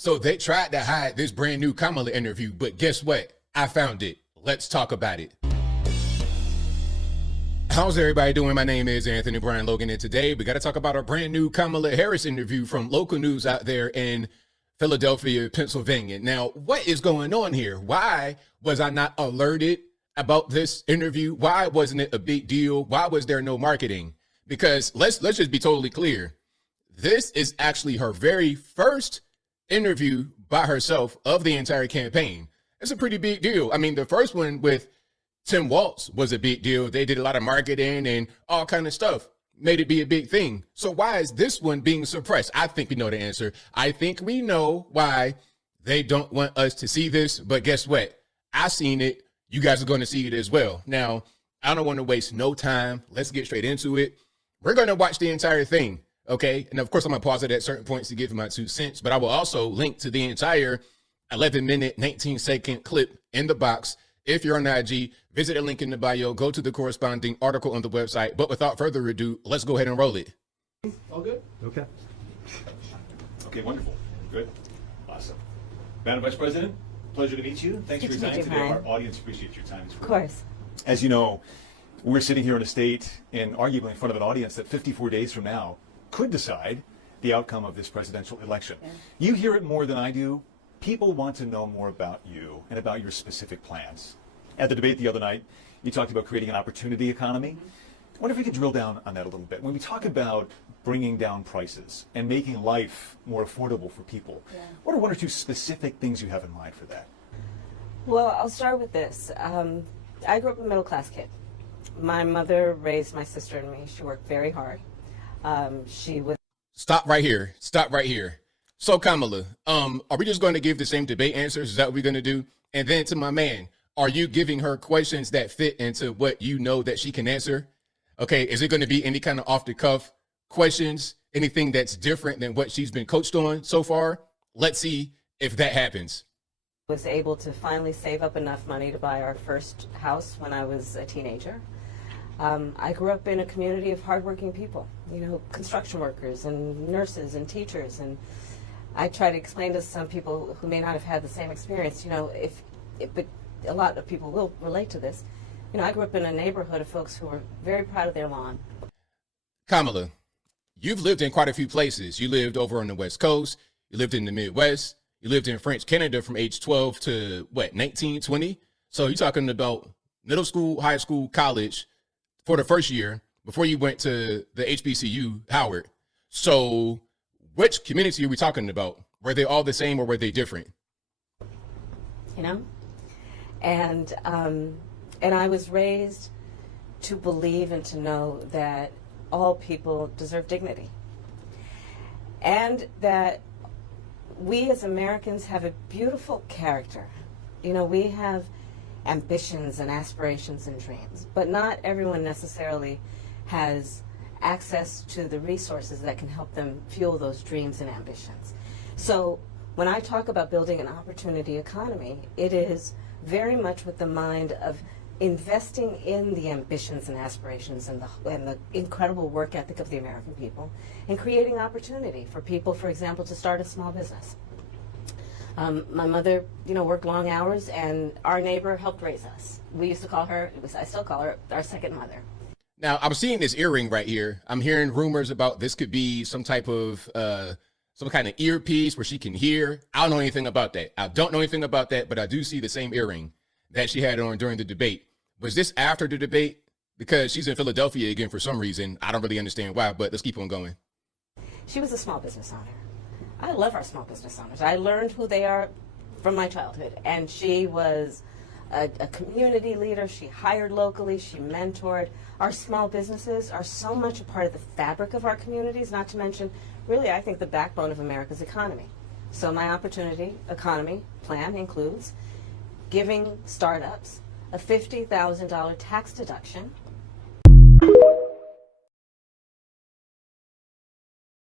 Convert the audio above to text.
So they tried to hide this brand new Kamala interview, but guess what? I found it. Let's talk about it. How's everybody doing? My name is Anthony Brian Logan, and today we got to talk about a brand new Kamala Harris interview from local news out there in Philadelphia, Pennsylvania. Now, what is going on here? Why was I not alerted about this interview? Why wasn't it a big deal? Why was there no marketing? Because let's just be totally clear. This is actually her very first interview by herself of the entire campaign. It's a pretty big deal. I mean, the first one with Tim Walz was a big deal. They did a lot of marketing and all kind of stuff, made it be a big thing. So why is this one being suppressed? I think we know the answer. I think we know why they don't want us to see this, but guess what? I seen it. You guys are going to see it as well. Now, I don't want to waste no time. Let's get straight into it. We're going to watch the entire thing. Okay. And of course, I'm going to pause it at certain points to give my 2 cents, but I will also link to the entire 11-minute, 19-second clip in the box. If you're on IG, visit a link in the bio, go to the corresponding article on the website. But without further ado, let's go ahead and roll it. All good? Okay. Okay, wonderful. Good. Awesome. Madam Vice President, pleasure to meet you. Thanks for your time today. Our audience appreciates your time as well. Of course. As you know, we're sitting here in a state and arguably in front of an audience that 54 days from now could decide the outcome of this presidential election. Yeah. You hear it more than I do. People want to know more about you and about your specific plans. At the debate the other night, you talked about creating an opportunity economy. I wonder if we could drill down on that a little bit. When we talk about bringing down prices and making life more affordable for people, what are one or two specific things you have in mind for that? Well, I'll start with this. I grew up a middle-class kid. My mother raised my sister and me. She worked very hard. She was... Stop right here. Stop right here. So Kamala, are we just going to give the same debate answers? Is that what we're going to do? And then to my man, are you giving her questions that fit into what you know that she can answer? Okay, is it going to be any kind of off the cuff questions? Anything that's different than what she's been coached on so far? Let's see if that happens. Was able to finally save up enough money to buy our first house when I was a teenager. I grew up in a community of hardworking people, you know, construction workers and nurses and teachers, and I try to explain to some people who may not have had the same experience, you know, but a lot of people will relate to this. You know, I grew up in a neighborhood of folks who were very proud of their lawn. Kamala, you've lived in quite a few places. You lived over on the West Coast. You lived in the Midwest. You lived in French Canada from age 12 to, what, 19, 20? So you're talking about middle school, high school, college for the first year before you went to the HBCU, Howard. So which community are we talking about? Were they all the same or were they different? You know, and I was raised to believe and to know that all people deserve dignity, and that we as Americans have a beautiful character. You know, we have ambitions and aspirations and dreams, but not everyone necessarily has access to the resources that can help them fuel those dreams and ambitions. So when I talk about building an opportunity economy, it is very much with the mind of investing in the ambitions and aspirations and the incredible work ethic of the American people, and creating opportunity for people, for example, to start a small business. My mother, you know, worked long hours, and our neighbor helped raise us. We used to call her, I still call her, our second mother. Now, I'm seeing this earring right here. I'm hearing rumors about this could be some type of, some kind of earpiece where she can hear. I don't know anything about that. I don't know anything about that, but I do see the same earring that she had on during the debate. Was this after the debate? Because she's in Philadelphia again for some reason. I don't really understand why, but let's keep on going. She was a small business owner. I love our small business owners. I learned who they are from my childhood, and she was a community leader. She hired locally. She mentored. Our small businesses are so much a part of the fabric of our communities, not to mention, really, I think, the backbone of America's economy. So my opportunity economy plan includes giving startups a $50,000 tax deduction